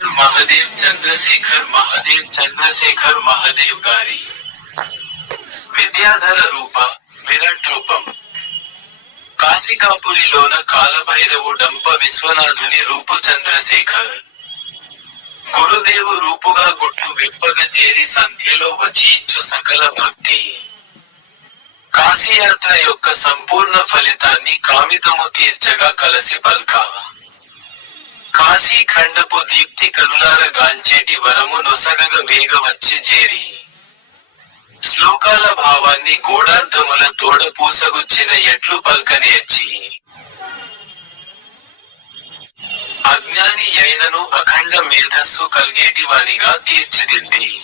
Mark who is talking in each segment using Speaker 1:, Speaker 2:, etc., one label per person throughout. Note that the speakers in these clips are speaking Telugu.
Speaker 1: మహదేవ్ చంద్రశేఖర్ మహదేవ్ చంద్రశేఖర్ మహదేవ్ గారి విద్యాధర రూప విరాట్ రూపం. కాశికాపురిలోన కాలభైరవు డంప విశ్వనాథుని రూపు చంద్రశేఖర్. గురుదేవు రూపుగా గుట్లు విప్పగ చేరి సంధ్యలో వచ్చి సకల భక్తి. కాశీయాత్ర యొక్క సంపూర్ణ ఫలితాన్ని కామితము తీర్చగా కలసి పల్కా. కాశీ ఖండపు దీప్తి కరుణార గాంచేటి వరము నొసగగ వేగ వచ్చి చేరి. శ్లోకాల భావాన్ని గోడార్థముల తోడ పూసగుచ్చిన ఎట్లు పల్కనేర్చి. అజ్ఞాని అయినను అఖండ మేధస్సు కల్గేటి వానిగా తీర్చిదిద్ది.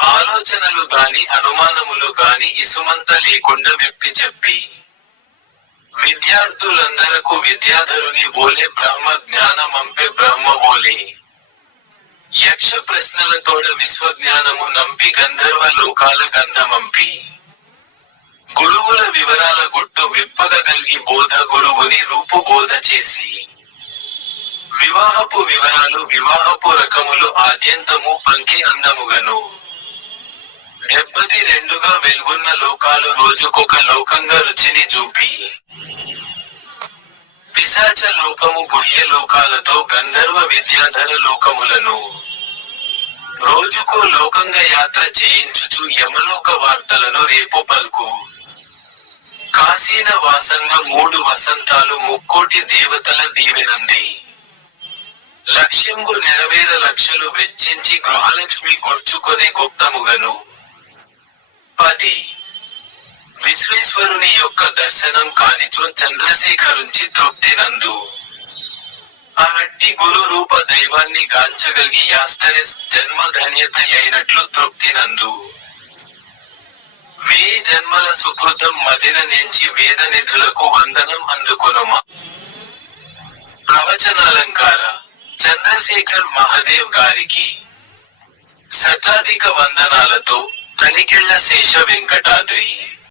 Speaker 1: ఆలోచనలు గాని అనుమానములు గాని ఇసుమంత లేకుండా విప్పి చెప్పి. విద్యార్థులందరకు విద్యాధరుని ఓలే బ్రహ్మ జ్ఞానమంపే బ్రహ్మ ఓలే యక్ష ప్రశ్నలతోడ విశ్వజ్ఞానము నంపి గంధర్వ లోకాల గంధమంపి గురువుల వివరాల గుట్టు విప్పగగలిగి బోధ గురువుని రూపు బోధ చేసి. వివాహపు వివరాలు వివాహపు రకములు ఆద్యంతము పంకి అందముగను. డెబ్బది రెండుగా వెలుగున్న లోకాలు రోజుకొక లోకంగా రుచిని చూపి. పిశాచ లోకము గుహ్య లోకాలతో గంధర్వ విద్యాధర లోకములను. రోజుకో లోకంగా యాత్ర చేయించుచు యమలోక వార్తలను రేపు పలుకు. కాశీన వాసంగా మూడు వసంతాలు ముక్కోటి దేవతల దీవెనంది. లక్ష్యంగు నెరవేర లక్షలు వెచ్చించి గృహలక్ష్మి గుర్చుకొనే గుప్తముగను. పది విశ్వేశ్వరుని యొక్క దర్శనం కానిచో చంద్రశేఖరుంచి తృప్తి నందు. అట్టి గురు రూప దైవాన్ని గాంచగలిగి యాస్టరిస్ జన్మ ధన్యత అయినట్లు తృప్తి నందు. వేయి జన్మల సుకృతం మదిన నుంచి వేద నిధులకు వందనం అందుకొనుమ. ప్రవచనాలంకార చంద్రశేఖర్ మహదేవ్ గారికి శతాధిక వందనాలతో తనికెళ్ల శేష వెంకటాద్రి